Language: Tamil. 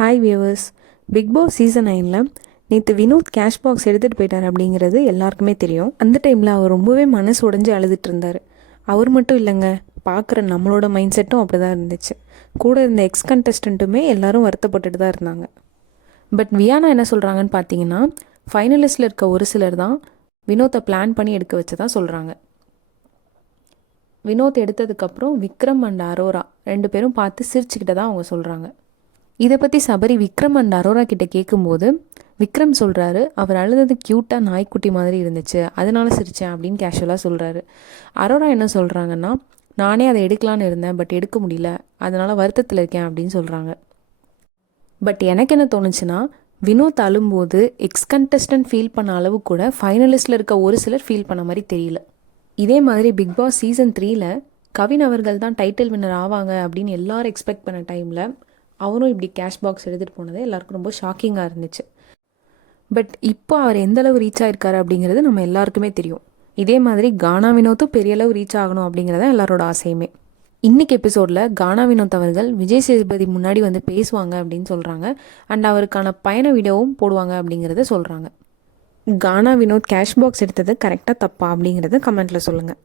Hi viewers. Bigg Boss season 9ல் நேற்று வினோத் கேஷ் பாக்ஸ் எடுத்துகிட்டு போயிட்டார் அப்படிங்கிறது எல்லாருக்குமே தெரியும். அந்த டைமில் அவர் ரொம்பவே மனசு உடைஞ்சு அழுதுட்டு இருந்தார். அவர் மட்டும் இல்லைங்க, பார்க்குற நம்மளோட மைண்ட் செட்டும் அப்படி தான் இருந்துச்சு. கூட இருந்த எக்ஸ் கண்டஸ்டண்ட்டுமே எல்லாரும் வருத்தப்பட்டுட்டு தான் இருந்தாங்க. பட் வியானா என்ன சொல்கிறாங்கன்னு பார்த்தீங்கன்னா, ஃபைனலிஸ்டில் இருக்க ஒரு சிலர் தான் வினோத்தை பிளான் பண்ணி எடுக்க வச்சதான் சொல்கிறாங்க. வினோத் எடுத்ததுக்கப்புறம் விக்ரம் அண்ட் அரோரா 2 பேரும் பார்த்து சிரிச்சுக்கிட்ட தான் அவங்க சொல்கிறாங்க. இதை பற்றி சபரி விக்ரம் அண்ட் அரோரா கிட்டே கேட்கும்போது விக்ரம் சொல்கிறாரு, அவர் அழுதது க்யூட்டாக நாய்க்குட்டி மாதிரி இருந்துச்சு, அதனால சிரித்தேன் அப்படின்னு கேஷுவலாக சொல்கிறாரு. அரோரா என்ன சொல்கிறாங்கன்னா, நானே அதை எடுக்கலான்னு இருந்தேன், பட் எடுக்க முடியல, அதனால் வருத்தத்தில் இருக்கேன் அப்படின்னு சொல்கிறாங்க. பட் எனக்கு என்ன தோணுச்சுன்னா, வினோத் அழும்போது எக்ஸ் கண்டஸ்டன்ட் ஃபீல் பண்ண அளவு கூட ஃபைனலிஸ்டில் இருக்க ஒரு சிலர் ஃபீல் பண்ண மாதிரி தெரியல. இதே மாதிரி பிக் பாஸ் சீசன் 3ல் கவின் அவர்கள் தான் டைட்டில் வின்னர் ஆவாங்க அப்படின்னு எல்லாரும் எக்ஸ்பெக்ட் பண்ண டைமில் அவரும் இப்படி கேஷ் பாக்ஸ் எடுத்துகிட்டு போனது எல்லாருக்கும் ரொம்ப ஷாக்கிங்காக இருந்துச்சு. பட் இப்போ அவர் எந்தளவு ரீச் ஆகிருக்காரு அப்படிங்கிறது நம்ம எல்லாருக்குமே தெரியும். இதே மாதிரி கானா வினோத்தும் பெரிய அளவு ரீச் ஆகணும் அப்படிங்கிறத எல்லாரோட ஆசையுமே. இன்றைக்கி எபிசோடில் கானா வினோத் அவர்கள் விஜய் சேதுபதி முன்னாடி வந்து பேசுவாங்க அப்படின்னு சொல்கிறாங்க. அண்ட் அவருக்கான பயண வீடியோவும் போடுவாங்க அப்படிங்கிறத சொல்கிறாங்க. கானா வினோத் கேஷ் பாக்ஸ் எடுத்தது கரெக்டாக தப்பா அப்படிங்கிறத கமெண்ட்டில் சொல்லுங்கள்.